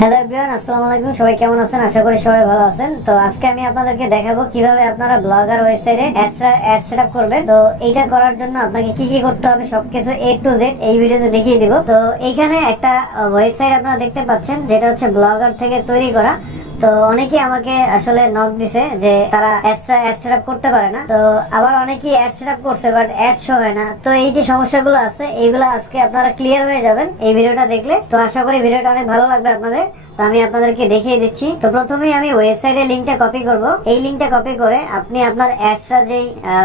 hello everyone আসসালামু আলাইকুম সবাই কেমন আছেন আশা করি সবাই ভালো আছেন তো আজকে আমি আপনাদেরকে দেখাবো কিভাবে আপনারা ব্লগার ওয়েবসাইটে অ্যাড সেট আপ করবেন তো এইটা করার জন্য আপনাকে কি কি করতে হবে সবকিছু এ টু জেড এই ভিডিওতে দেখিয়ে দিব তো এখানে একটা ওয়েবসাইট আপনারা দেখতে পাচ্ছেন যেটা হচ্ছে ব্লগার থেকে তৈরি করা তো অনেকে আমাকে আসলে নক দিছে যে তারা অ্যাড করতে পারে না তো আবার অনেকেই অ্যাড সেট করছে বাট অ্যাড শো হয় না তো এই যে সমস্যাগুলো আছে এইগুলো আজকে আপনারা ক্লিয়ার হয়ে যাবেন এই ভিডিওটা দেখলে তো আশা করি ভিডিওটা অনেক ভালো লাগবে আপনাদের তো আমি আপনাদেরকে দেখিয়ে দিচ্ছি তো প্রথমে আমি ওয়েবসাইটে লিঙ্কটা কপি করব এই লিঙ্কটা কপি করে আপনি আপনার অ্যাডসটা যে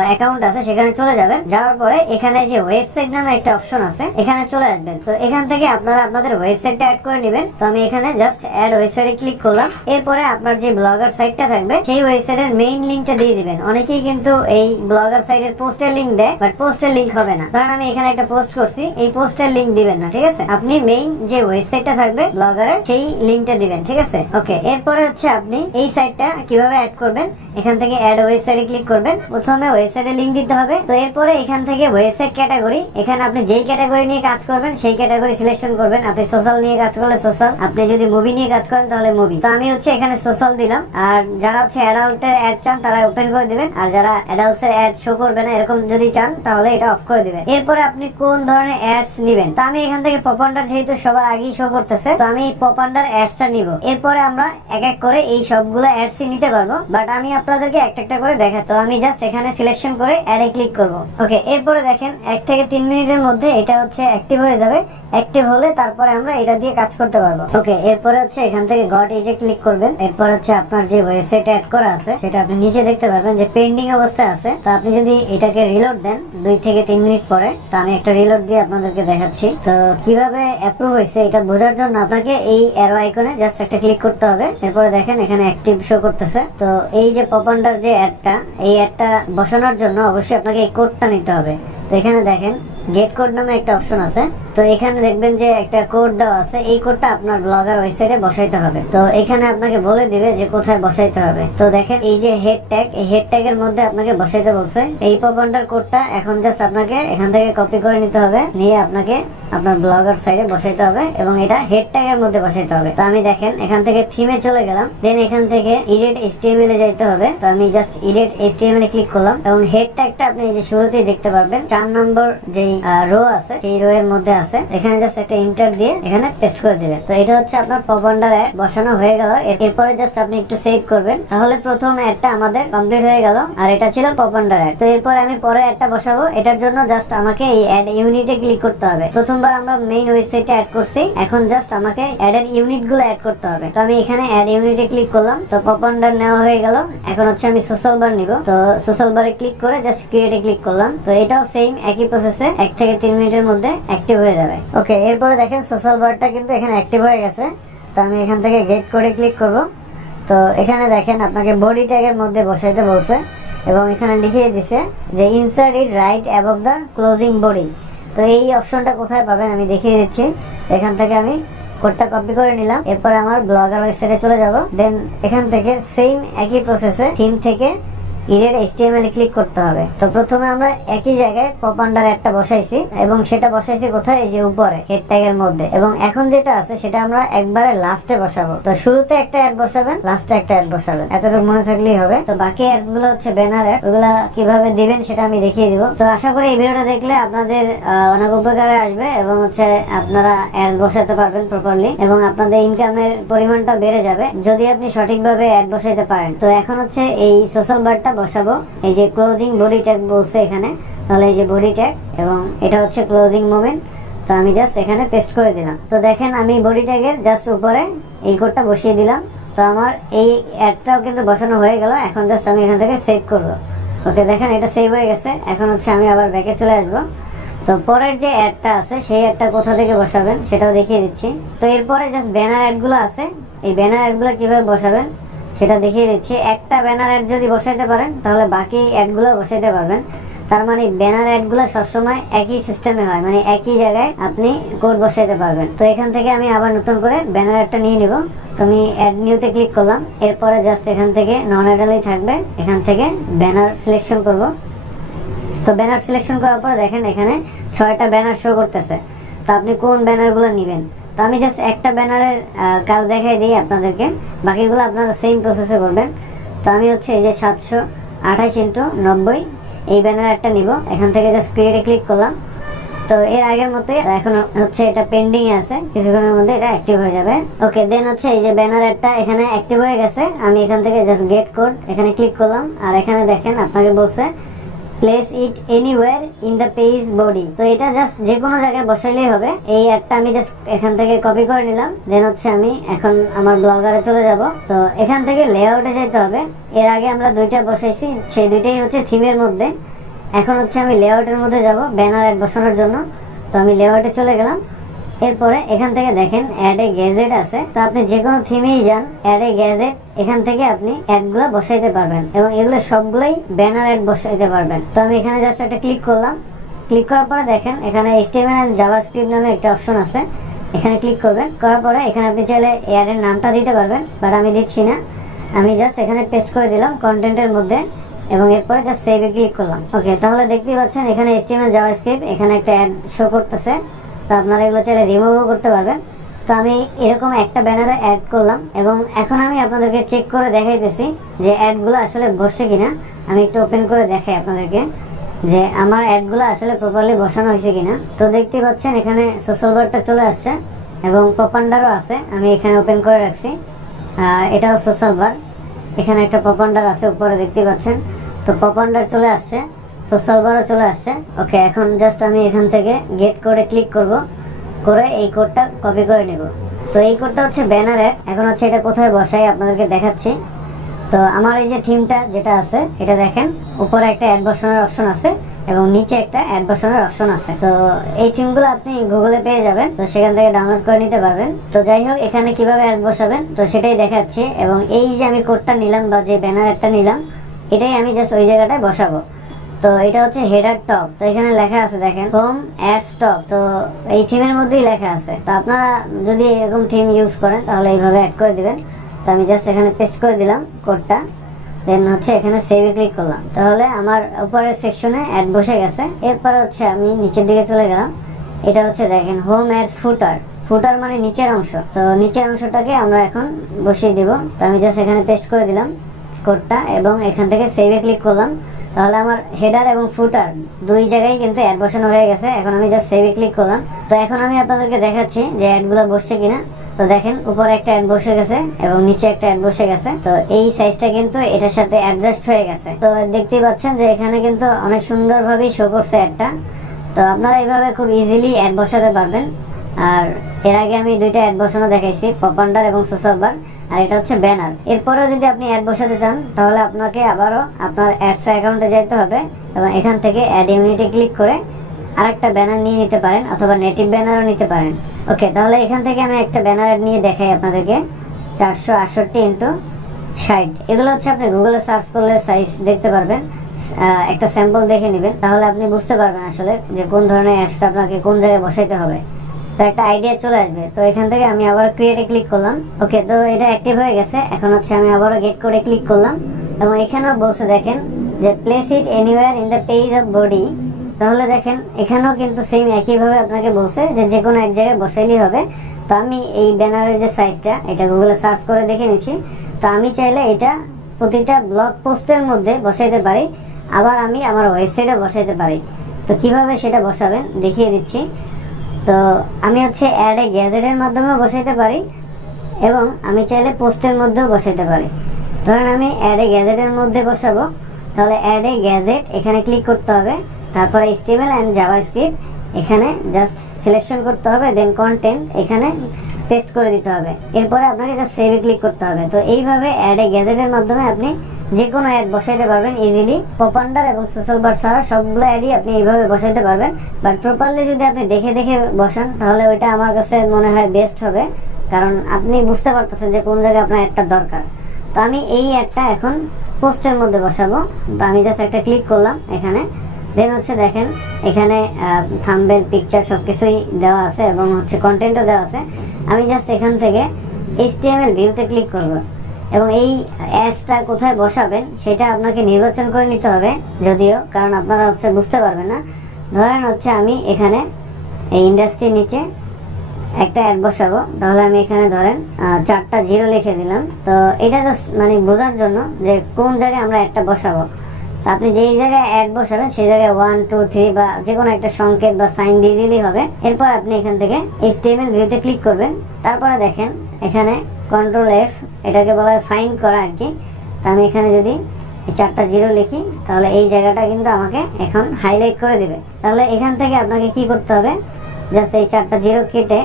অ্যাকাউন্ট আছে সেখানে চলে যাবেন যাওয়ার পরে এখানে যে ওয়েবসাইট নামে একটা অপশন আছে এখানে চলে আসবেন তো এখান থেকে আপনারা আপনাদের ওয়েবসাইটটা অ্যাড করে নেবেন তো আমি এখানে জাস্ট অ্যাড ওয়েবসাইটে ক্লিক করলাম এর এর পরে আপনার যে ব্লগার সাইটটা থাকবে সেই ওয়েবসাইটের মেইন লিংকটা দিয়ে দিবেন অনেকেই কিন্তু এই ব্লগার সাইটের পোস্টের লিংক দেয় বাট পোস্টের লিংক হবে না কারণ আমি এখানে একটা পোস্ট করছি এই পোস্টের লিংক দিবেন না ঠিক আছে আপনি মেইন যে ওয়েবসাইটটা থাকবে ব্লগারের সেই লিংকটা দিবেন ঠিক আছে ওকে এরপরে হচ্ছে আপনি এই সাইটটা কিভাবে অ্যাড করবেন এখান থেকে অ্যাড ওয়েবসাইটে ক্লিক করবেন প্রথমে ওয়েবসাইটে লিংক দিতে হবে তো এরপরে এখান থেকে ওয়েবসাইট ক্যাটাগরি এখানে আপনি যেই ক্যাটাগরি নিয়ে কাজ করবেন সেই ক্যাটাগরি সিলেকশন করবেন আপনি সোশ্যাল নিয়ে কাজ করলে সোশ্যাল আপনি যদি মুভি নিয়ে কাজ করেন তাহলে মুভি তো আমি হচ্ছে হচ্ছে এখানে সোশ্যাল দিলাম আর যারা হচ্ছে অ্যাডাল্টের অ্যাড চান তারা ওপেন করে দিবেন আর যারা অ্যাডাল্টস এর অ্যাড শো করবে না এরকম যদি চান তাহলে এটা অফ করে দিবেন এরপরে আপনি কোন ধরনের অ্যাডস নেবেন তা আমি এখান থেকে পপান্ডার যেহেতু সবার আগেই শো করতেছে তো আমি এই পপান্ডার অ্যাডসটা নিব এরপরে আমরা এক এক করে এই সবগুলো অ্যাডস নিতে পারবো বাট আমি আপনাদেরকে একটা একটা করে দেখা তো আমি জাস্ট এখানে সিলেকশন করে অ্যাডে ক্লিক করব ওকে এরপরে দেখেন এক থেকে তিন মিনিটের মধ্যে এটা হচ্ছে অ্যাক্টিভ হয়ে যাবে অ্যাক্টিভ হলে তারপরে আমরা এটা দিয়ে কাজ করতে পারবো ওকে এরপরে হচ্ছে এখান থেকে ঘট এই ক্লিক করব পাবেন এরপর হচ্ছে আপনার যে ওয়েবসাইট অ্যাড করা আছে সেটা আপনি নিচে দেখতে পারবেন যে পেন্ডিং অবস্থায় আছে তো আপনি যদি এটাকে রিলোড দেন দুই থেকে তিন মিনিট পরে তো আমি একটা রিলোড দিয়ে আপনাদেরকে দেখাচ্ছি তো কিভাবে অ্যাপ্রুভ হয়েছে এটা বোঝার জন্য আপনাকে এই অ্যারো আইকনে জাস্ট একটা ক্লিক করতে হবে এরপরে দেখেন এখানে অ্যাক্টিভ শো করতেছে তো এই যে পপনটার যে অ্যাডটা এই অ্যাডটা বসানোর জন্য অবশ্যই আপনাকে এই কোডটা নিতে হবে তো এখানে দেখেন গেট কোড নামে একটা অপশন আছে তো এখানে দেখবেন যে একটা কোড দেওয়া আছে এই কোডটা আপনার ব্লগার ওয়েবসাইটে বসাইতে হবে তো এখানে আপনাকে বলে দিবে যে কোথায় বসাইতে হবে তো দেখেন এই যে হেড ট্যাগ এই হেড এর মধ্যে আপনাকে বসাইতে বলছে এই পপনটার কোডটা এখন জাস্ট আপনাকে এখান থেকে কপি করে নিতে হবে নিয়ে আপনাকে আপনার ব্লগার সাইডে বসাইতে হবে এবং এটা হেড এর মধ্যে বসাইতে হবে তো আমি দেখেন এখান থেকে থিমে চলে গেলাম দেন এখান থেকে ইডিট এইচটিএমএল এ যাইতে হবে তো আমি জাস্ট ইডিট এইচটিএমএল এ ক্লিক করলাম এবং হেড ট্যাগটা আপনি এই যে শুরুতেই দেখতে পারবেন চার নম্বর যেই রো আছে এই রো এর মধ্যে আছে এখানে জাস্ট একটা ইন্টার দিয়ে এখানে পেস্ট করে দিবেন তো এটা হচ্ছে আপনার পপন্ডার অ্যাড বসানো হয়ে গেল এরপরে জাস্ট আপনি একটু সেভ করবেন তাহলে প্রথম একটা আমাদের কমপ্লিট হয়ে গেল আর এটা ছিল পপন্ডার অ্যাড তো এরপরে আমি পরে একটা বসাবো এটার জন্য জাস্ট আমাকে এই অ্যাড ইউনিটে ক্লিক করতে হবে প্রথমবার আমরা মেইন ওয়েবসাইটে অ্যাড করছি এখন জাস্ট আমাকে অ্যাড এর ইউনিট গুলো অ্যাড করতে হবে তো আমি এখানে অ্যাড ইউনিটে ক্লিক করলাম তো পপন্ডার নেওয়া হয়ে গেল এখন হচ্ছে আমি সোশ্যাল বার নিব তো সোশ্যাল বারে ক্লিক করে জাস্ট ক্রিয়েটে ক্লিক করলাম তো এটাও সেম একই প্রসেসে এক থেকে তিন মিনিটের মধ্যে অ্যাক্টিভ হয়ে হয়ে যাবে ওকে এরপরে দেখেন সোশ্যাল বারটা কিন্তু এখানে অ্যাক্টিভ হয়ে গেছে তো আমি এখান থেকে গেট করে ক্লিক করব তো এখানে দেখেন আপনাকে বডি ট্যাগের মধ্যে বসাইতে বলছে এবং এখানে লিখিয়ে দিছে যে insert it right above the closing body তো এই অপশনটা কোথায় পাবেন আমি দেখিয়ে দিচ্ছি এখান থেকে আমি কোডটা কপি করে নিলাম এরপর আমার ব্লগার ওয়েবসাইটে চলে যাব দেন এখান থেকে সেম একই প্রসেসে থিম থেকে ইরের এইচটিএমএল ক্লিক করতে হবে তো প্রথমে আমরা একই জায়গায় পপ আন্ডার একটা বসাইছি এবং সেটা বসাইছি কোথায় এই যে উপরে হেড ট্যাগের মধ্যে এবং এখন যেটা আছে সেটা আমরা একবারে লাস্টে বসাবো তো শুরুতে একটা অ্যাড বসাবেন লাস্টে একটা অ্যাড বসাবেন এতটুকু মনে থাকলেই হবে তো বাকি অ্যাডস গুলো হচ্ছে ব্যানার অ্যাড ওগুলো কিভাবে দিবেন সেটা আমি দেখিয়ে দিব তো আশা করি এই ভিডিওটা দেখলে আপনাদের অনেক উপকারে আসবে এবং হচ্ছে আপনারা অ্যাড বসাতে পারবেন প্রপারলি এবং আপনাদের ইনকামের পরিমাণটা বেড়ে যাবে যদি আপনি সঠিকভাবে অ্যাড বসাইতে পারেন তো এখন হচ্ছে এই সোশ্যাল বারটা বসাবো এই যে ক্লোজিং বডি ট্যাগ বলছে এখানে তাহলে এই যে বডি ট্যাগ এবং এটা হচ্ছে ক্লোজিং মোমেন্ট তো আমি জাস্ট এখানে পেস্ট করে দিলাম তো দেখেন আমি বডি ট্যাগের জাস্ট উপরে এই কোডটা বসিয়ে দিলাম তো আমার এই অ্যাডটাও কিন্তু বসানো হয়ে গেল এখন জাস্ট আমি এখান থেকে সেভ করবো ওকে দেখেন এটা সেভ হয়ে গেছে এখন হচ্ছে আমি আবার ব্যাকে চলে আসবো তো পরের যে অ্যাডটা আছে সেই অ্যাডটা কোথা থেকে বসাবেন সেটাও দেখিয়ে দিচ্ছি তো এরপরে জাস্ট ব্যানার অ্যাডগুলো আছে এই ব্যানার অ্যাডগুলো কীভাবে বসাবেন সেটা দেখিয়ে দিচ্ছি একটা ব্যানার অ্যাড যদি বসাইতে পারেন তাহলে বাকি অ্যাডগুলো বসাইতে পারবেন তার মানে ব্যানার অ্যাডগুলো সবসময় একই সিস্টেমে হয় মানে একই জায়গায় আপনি কোড বসাইতে পারবেন তো এখান থেকে আমি আবার নতুন করে ব্যানার অ্যাডটা নিয়ে নিব তুমি অ্যাড নিউতে ক্লিক করলাম এরপরে জাস্ট এখান থেকে নন অ্যাডালেই থাকবে এখান থেকে ব্যানার সিলেকশন করব তো ব্যানার সিলেকশন করার পরে দেখেন এখানে ছয়টা ব্যানার শো করতেছে তো আপনি কোন ব্যানারগুলো নেবেন তো আমি জাস্ট একটা ব্যানারের কাজ দেখাই দিই আপনাদেরকে বাকিগুলো আপনারা সেম প্রসেসে করবেন তো আমি হচ্ছে এই যে সাতশো আঠাশ ইন্টু নব্বই এই ব্যানার একটা নিব এখান থেকে জাস্ট ক্রিয়েটে ক্লিক করলাম তো এর আগের মতোই এখন হচ্ছে এটা পেন্ডিং আছে কিছুক্ষণের মধ্যে এটা অ্যাক্টিভ হয়ে যাবে ওকে দেন হচ্ছে এই যে ব্যানার একটা এখানে অ্যাক্টিভ হয়ে গেছে আমি এখান থেকে জাস্ট গেট কোড এখানে ক্লিক করলাম আর এখানে দেখেন আপনাকে বলছে place it anywhere in the page body তো এটা জাস্ট যে কোনো জায়গায় বসাইলেই হবে এই অ্যাডটা আমি জাস্ট এখান থেকে কপি করে নিলাম দেন হচ্ছে আমি এখন আমার ব্লগারে চলে যাব তো এখান থেকে লেআউটে যেতে হবে এর আগে আমরা দুইটা বসাইছি সেই দুইটাই হচ্ছে থিমের মধ্যে এখন হচ্ছে আমি লেআউটের মধ্যে যাব ব্যানার অ্যাড বসানোর জন্য তো আমি লেআউটে চলে গেলাম এরপরে এখান থেকে দেখেন অ্যাড এ গ্যাজেট আছে তো আপনি যে কোনো থিমেই যান অ্যাড এ গ্যাজেট এখান থেকে আপনি অ্যাডগুলো বসাইতে পারবেন এবং এগুলো সবগুলোই ব্যানার অ্যাড বসাইতে পারবেন তো আমি এখানে জাস্ট একটা ক্লিক করলাম ক্লিক করার পরে দেখেন এখানে এইচটিএমএল অ্যান্ড জাভাস্ক্রিপ্ট নামে একটা অপশন আছে এখানে ক্লিক করবেন করার পরে এখানে আপনি চাইলে অ্যাডের নামটা দিতে পারবেন বাট আমি দিচ্ছি না আমি জাস্ট এখানে পেস্ট করে দিলাম কন্টেন্টের মধ্যে এবং এরপরে জাস্ট সেভে ক্লিক করলাম ওকে তাহলে দেখতেই পাচ্ছেন এখানে এইচটিএমএল জাভাস্ক্রিপ্ট এখানে একটা অ্যাড শো করতেছে তো আপনারা এগুলো চাইলে রিমুভও করতে পারবেন তো আমি এরকম একটা ব্যানারে অ্যাড করলাম এবং এখন আমি আপনাদেরকে চেক করে দেখাইতেছি যে অ্যাডগুলো আসলে বসছে কিনা আমি একটু ওপেন করে দেখাই আপনাদেরকে যে আমার অ্যাডগুলো আসলে প্রপারলি বসানো হয়েছে কিনা তো দেখতে পাচ্ছেন এখানে সোশ্যাল বারটা চলে আসছে এবং পপান্ডারও আছে আমি এখানে ওপেন করে রাখছি এটাও সোশ্যাল বার এখানে একটা পপান্ডার আছে উপরে দেখতে পাচ্ছেন তো পপান্ডার চলে আসছে সোশ্যাল সলভারও চলে আসছে ওকে এখন জাস্ট আমি এখান থেকে গেট করে ক্লিক করব করে এই কোডটা কপি করে নেব তো এই কোডটা হচ্ছে ব্যানার অ্যাড এখন হচ্ছে এটা কোথায় বসাই আপনাদেরকে দেখাচ্ছি তো আমার এই যে থিমটা যেটা আছে এটা দেখেন উপরে একটা অ্যাড বসানোর অপশন আছে এবং নিচে একটা অ্যাড বসানোর অপশন আছে তো এই থিমগুলো আপনি গুগলে পেয়ে যাবেন তো সেখান থেকে ডাউনলোড করে নিতে পারবেন তো যাই হোক এখানে কিভাবে অ্যাড বসাবেন তো সেটাই দেখাচ্ছি এবং এই যে আমি কোডটা নিলাম বা যে ব্যানার একটা নিলাম এটাই আমি জাস্ট ওই জায়গাটায় বসাবো তো এটা হচ্ছে হেডার টপ তো এখানে লেখা আছে দেখেন হোম অ্যাড স্টপ তো এই থিমের মধ্যেই লেখা আছে তো আপনারা যদি এরকম থিম ইউজ করেন তাহলে এইভাবে অ্যাড করে দিবেন তো আমি জাস্ট এখানে পেস্ট করে দিলাম কোডটা দেন হচ্ছে এখানে সেভে ক্লিক করলাম তাহলে আমার উপরের সেকশনে অ্যাড বসে গেছে এরপরে হচ্ছে আমি নিচের দিকে চলে গেলাম এটা হচ্ছে দেখেন হোম অ্যাডস ফুটার ফুটার মানে নিচের অংশ তো নিচের অংশটাকে আমরা এখন বসিয়ে দিব তো আমি জাস্ট এখানে পেস্ট করে দিলাম কোডটা এবং এখান থেকে সেভে ক্লিক করলাম তাহলে আমার হেডার এবং ফুটার দুই জায়গায় কিন্তু অ্যাড বসানো হয়ে গেছে এখন আমি জাস্ট সেভে ক্লিক করলাম তো এখন আমি আপনাদেরকে দেখাচ্ছি যে অ্যাডগুলো বসছে কিনা তো দেখেন উপরে একটা অ্যাড বসে গেছে এবং নিচে একটা অ্যাড বসে গেছে তো এই সাইজটা কিন্তু এটার সাথে অ্যাডজাস্ট হয়ে গেছে তো দেখতেই পাচ্ছেন যে এখানে কিন্তু অনেক সুন্দরভাবেই শো করছে অ্যাডটা তো আপনারা এইভাবে খুব ইজিলি অ্যাড বসাতে পারবেন আর এর আগে আমি দুইটা অ্যাড বসানো দেখাইছি পপান্ডার এবং সোশ্যাল বার আর এটা হচ্ছে ব্যানার এরপরেও যদি আপনি অ্যাড বসাতে চান তাহলে আপনাকে আবারও আপনার অ্যাডস অ্যাকাউন্টে যেতে হবে এবং এখান থেকে অ্যাড ইউনিটে ক্লিক করে আরেকটা ব্যানার নিয়ে নিতে পারেন অথবা নেটিভ ব্যানারও নিতে পারেন ওকে তাহলে এখান থেকে আমি একটা ব্যানার অ্যাড নিয়ে দেখাই আপনাদেরকে চারশো আটষট্টি ইন্টু ষাট এগুলো হচ্ছে আপনি গুগলে সার্চ করলে সাইজ দেখতে পারবেন একটা স্যাম্পল দেখে নেবেন তাহলে আপনি বুঝতে পারবেন আসলে যে কোন ধরনের অ্যাডসটা আপনাকে কোন জায়গায় বসাইতে হবে তো একটা আইডিয়া চলে আসবে তো এখান থেকে আমি আবার ক্রিয়েটে ক্লিক করলাম ওকে তো এটা অ্যাক্টিভ হয়ে গেছে এখন হচ্ছে আমি আবারও গেট করে ক্লিক করলাম এবং এখানেও বলছে দেখেন যে place it anywhere in the page of body তাহলে দেখেন এখানেও কিন্তু সেম একইভাবে আপনাকে বলছে যে যে কোনো এক জায়গায় বসাইলেই হবে তো আমি এই ব্যানারের যে সাইজটা এটা গুগলে সার্চ করে দেখে নিছি তো আমি চাইলে এটা প্রতিটা ব্লগ পোস্টের মধ্যে বসাইতে পারি আবার আমি আমার ওয়েবসাইটে বসাইতে পারি তো কিভাবে সেটা বসাবেন দেখিয়ে দিচ্ছি তো আমি হচ্ছে অ্যাডে গ্যাজেটের মাধ্যমে বসাইতে পারি এবং আমি চাইলে পোস্টের মধ্যেও বসাইতে পারি ধরেন আমি অ্যাডে গ্যাজেটের মধ্যে বসাবো তাহলে অ্যাডে গ্যাজেট এখানে ক্লিক করতে হবে তারপরে স্টিমেল অ্যান্ড জাভা স্ক্রিপ্ট এখানে জাস্ট সিলেকশন করতে হবে দেন কন্টেন্ট এখানে পেস্ট করে দিতে হবে এরপরে আপনাকে এটা সেভে ক্লিক করতে হবে তো এইভাবে অ্যাডে গ্যাজেটের মাধ্যমে আপনি যে কোনো অ্যাড বসাইতে পারবেন ইজিলি পপান্ডার এবং সোশ্যাল বার ছাড়া সবগুলো অ্যাডই আপনি এইভাবে বসাইতে পারবেন বাট প্রপারলি যদি আপনি দেখে দেখে বসান তাহলে ওইটা আমার কাছে মনে হয় বেস্ট হবে কারণ আপনি বুঝতে পারতেছেন যে কোন জায়গায় আপনার অ্যাডটা দরকার তো আমি এই অ্যাডটা এখন পোস্টের মধ্যে বসাবো তো আমি জাস্ট একটা ক্লিক করলাম এখানে দেন হচ্ছে দেখেন এখানে থাম্বেল পিকচার সব কিছুই দেওয়া আছে এবং হচ্ছে কন্টেন্টও দেওয়া আছে আমি জাস্ট এখান থেকে এইচটিএমএল ভিউতে ক্লিক করবো এবং এই অ্যাডসটা কোথায় বসাবেন সেটা আপনাকে নির্বাচন করে নিতে হবে যদিও কারণ আপনারা হচ্ছে বুঝতে পারবেন না ধরেন হচ্ছে আমি এখানে এই ইন্ডাস্ট্রির নিচে একটা অ্যাড বসাবো তাহলে আমি এখানে ধরেন চারটা জিরো লিখে দিলাম তো এটা জাস্ট মানে বোঝার জন্য যে কোন জায়গায় আমরা অ্যাডটা বসাবো তো আপনি যেই জায়গায় অ্যাড বসাবেন সেই জায়গায় ওয়ান টু থ্রি বা যে কোনো একটা সংকেত বা সাইন দিয়ে দিলেই হবে এরপর আপনি এখান থেকে এই স্টেমেল ভিউতে ক্লিক করবেন তারপরে দেখেন এখানে কন্ট্রোল এফ এটাকে বলা হয় ফাইন করা আর কি তো আমি এখানে যদি চারটা জিরো লিখি তাহলে এই জায়গাটা কিন্তু আমাকে এখন হাইলাইট করে দেবে তাহলে এখান থেকে আপনাকে কি করতে হবে জাস্ট এই চারটা জিরো কেটে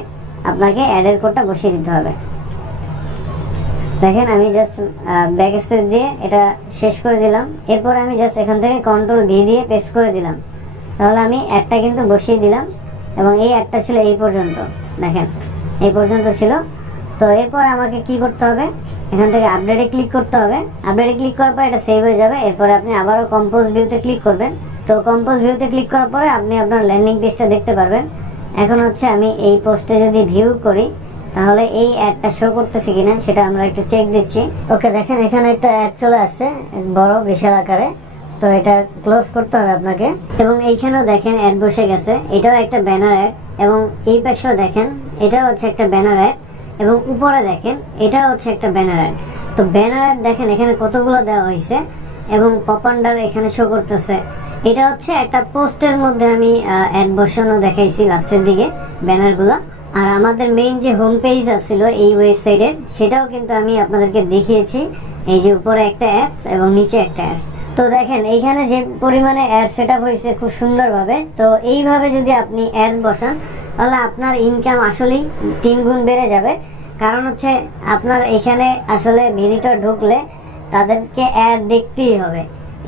আপনাকে অ্যাডের কোডটা বসিয়ে দিতে হবে দেখেন আমি জাস্ট ব্যাক স্পেস দিয়ে এটা শেষ করে দিলাম এরপর আমি জাস্ট এখান থেকে কন্ট্রোল ভি দিয়ে পেস্ট করে দিলাম তাহলে আমি অ্যাডটা কিন্তু বসিয়ে দিলাম এবং এই অ্যাডটা ছিল এই পর্যন্ত দেখেন এই পর্যন্ত ছিল তো এরপর আমাকে কি করতে হবে এখান থেকে আপডেটে ক্লিক করতে হবে আপডেটে ক্লিক করার পর এটা সেভ হয়ে যাবে এরপর আপনি আবারও কম্পোজ ভিউতে ক্লিক করবেন তো কম্পোজ ভিউতে ক্লিক করার পরে আপনি আপনার ল্যান্ডিং পেজটা দেখতে পারবেন এখন হচ্ছে আমি এই পোস্টে যদি ভিউ করি তাহলে এই অ্যাডটা শো করতেছে কিনা সেটা আমরা একটু চেক দিচ্ছি ওকে দেখেন এখানে একটা অ্যাড চলে আসছে বড় বিশাল আকারে তো এটা ক্লোজ করতে হবে আপনাকে এবং এইখানেও দেখেন অ্যাড বসে গেছে এটাও একটা ব্যানার অ্যাড এবং এই পাশেও দেখেন এটাও হচ্ছে একটা ব্যানার অ্যাড এবং উপরে দেখেন এটা হচ্ছে একটা ব্যানার অ্যাড তো ব্যানার অ্যাড দেখেন এখানে কতগুলো দেওয়া হয়েছে এবং পপান্ডার এখানে শো করতেছে এটা হচ্ছে একটা পোস্টের মধ্যে আমি অ্যাড বসানো দেখাইছি লাস্টের দিকে ব্যানারগুলো আর আমাদের মেইন যে হোম পেজ আছিল এই ওয়েবসাইটের সেটাও কিন্তু আমি আপনাদেরকে দেখিয়েছি এই যে উপরে একটা অ্যাডস এবং নিচে একটা অ্যাডস তো দেখেন এইখানে যে পরিমাণে অ্যাড সেট আপ হয়েছে খুব সুন্দরভাবে তো এইভাবে যদি আপনি অ্যাড বসান তাহলে আপনার ইনকাম আসলেই তিন গুণ বেড়ে যাবে কারণ হচ্ছে আপনার এখানে আসলে ভিজিটর ঢুকলে তাদেরকে অ্যাড দেখতেই হবে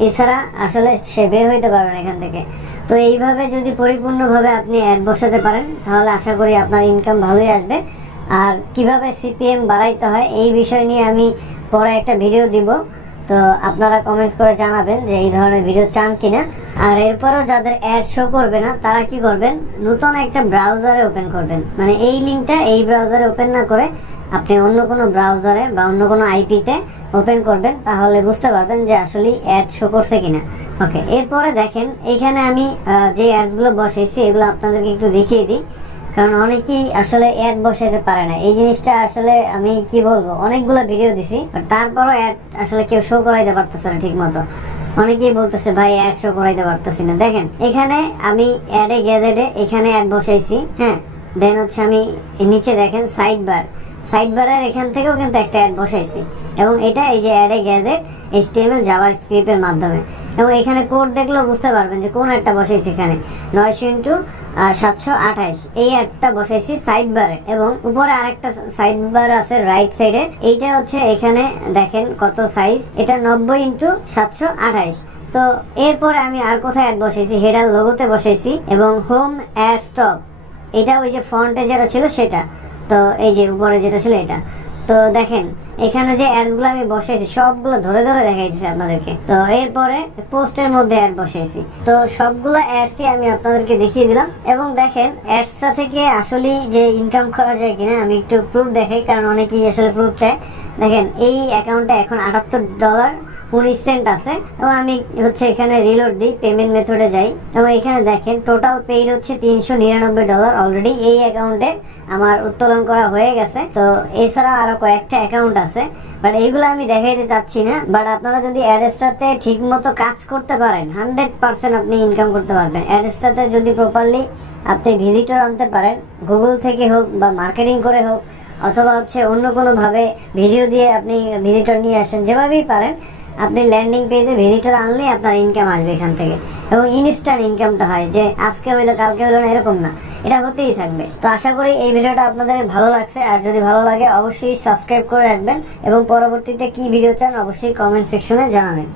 এছাড়া আসলে সে বের হইতে পারবে না এখান থেকে তো এইভাবে যদি পরিপূর্ণভাবে আপনি অ্যাড বসাতে পারেন তাহলে আশা করি আপনার ইনকাম ভালোই আসবে আর কিভাবে সিপিএম বাড়াইতে হয় এই বিষয় নিয়ে আমি পরে একটা ভিডিও দিব তো আপনারা কমেন্টস করে জানাবেন যে এই ধরনের ভিডিও চান কিনা আর এরপরও যাদের অ্যাড শো করবে না তারা কি করবেন নতুন একটা ব্রাউজারে ওপেন করবেন মানে এই লিঙ্কটা এই ব্রাউজারে ওপেন না করে আপনি অন্য কোনো ব্রাউজারে বা অন্য কোনো আইপিতে ওপেন করবেন তাহলে বুঝতে পারবেন যে আসলে অ্যাড শো করছে কিনা ওকে এরপরে দেখেন এখানে আমি যে অ্যাডসগুলো বসেছি এগুলো আপনাদেরকে একটু দেখিয়ে দিই কারণ অনেকেই আসলে অ্যাড বসাইতে পারে না এই জিনিসটা আসলে আমি কি বলবো অনেকগুলো ভিডিও দিছি তারপরও অ্যাড আসলে কেউ শো করাইতে পারতেছে না ঠিক মতো অনেকেই বলতেছে ভাই অ্যাড শো করাইতে পারতেছি না দেখেন এখানে আমি অ্যাডে গ্যাজেটে এখানে অ্যাড বসাইছি হ্যাঁ দেন হচ্ছে আমি নিচে দেখেন সাইড বার সাইড বারের এখান থেকেও কিন্তু একটা অ্যাড বসাইছি এবং এটা এই যে অ্যাডে গ্যাজেট এইচটিএমএল জাভা স্ক্রিপ্টের মাধ্যমে এবং এখানে কোড দেখলেও বুঝতে পারবেন যে কোন একটা বসাইছি এখানে নয়শো ইন্টু সাতশো আঠাইশ এই একটা বসাইছি সাইড বারে এবং উপরে আরেকটা সাইড বার আছে রাইট সাইডে এইটা হচ্ছে এখানে দেখেন কত সাইজ এটা নব্বই ইন্টু সাতশো আঠাইশ তো এরপর আমি আর কোথায় অ্যাড বসাইছি হেডার লোগোতে বসাইছি এবং হোম অ্যাড স্টপ এটা ওই যে ফ্রন্টে যেটা ছিল সেটা তো এই যে উপরে যেটা ছিল এটা তো দেখেন এখানে যে গুলো আমি বসাইছি সবগুলো ধরে ধরে দেখাইছি আপনাদেরকে তো এরপরে পোস্টের মধ্যে অ্যাড বসাইছি তো সবগুলো অ্যাডসই আমি আপনাদেরকে দেখিয়ে দিলাম এবং দেখেন অ্যাডসটা থেকে আসলে যে ইনকাম করা যায় কিনা আমি একটু প্রুফ দেখাই কারণ অনেকেই আসলে প্রুফ চায় দেখেন এই অ্যাকাউন্টে এখন আটাত্তর ডলার উনিশ সেন্ট আছে এবং আমি হচ্ছে এখানে রিলোড দিই পেমেন্ট মেথডে যাই এবং এখানে দেখেন টোটাল পেইড হচ্ছে তিনশো নিরানব্বই ডলার অলরেডি এই অ্যাকাউন্টে আমার উত্তোলন করা হয়ে গেছে তো এছাড়াও আরো কয়েকটা অ্যাকাউন্ট আছে বাট এইগুলো আমি দেখাইতে চাচ্ছি না বাট আপনারা যদি অ্যাড্রেসটাতে ঠিক মতো কাজ করতে পারেন হান্ড্রেড পার্সেন্ট আপনি ইনকাম করতে পারবেন অ্যাড্রেসটাতে যদি প্রপারলি আপনি ভিজিটর আনতে পারেন গুগল থেকে হোক বা মার্কেটিং করে হোক অথবা হচ্ছে অন্য কোনোভাবে ভিডিও দিয়ে আপনি ভিজিটর নিয়ে আসেন যেভাবেই পারেন আপনি ল্যান্ডিং পেজে ভিজিটর আনলে আপনার ইনকাম আসবে এখান থেকে এবং ইনস্ট্যান্ট ইনকামটা হয় যে আজকে হইলো কালকে হইলো না এরকম না এটা হতেই থাকবে তো আশা করি এই ভিডিওটা আপনাদের ভালো লাগছে আর যদি ভালো লাগে অবশ্যই সাবস্ক্রাইব করে রাখবেন এবং পরবর্তীতে কি ভিডিও চান অবশ্যই কমেন্ট সেকশনে জানাবেন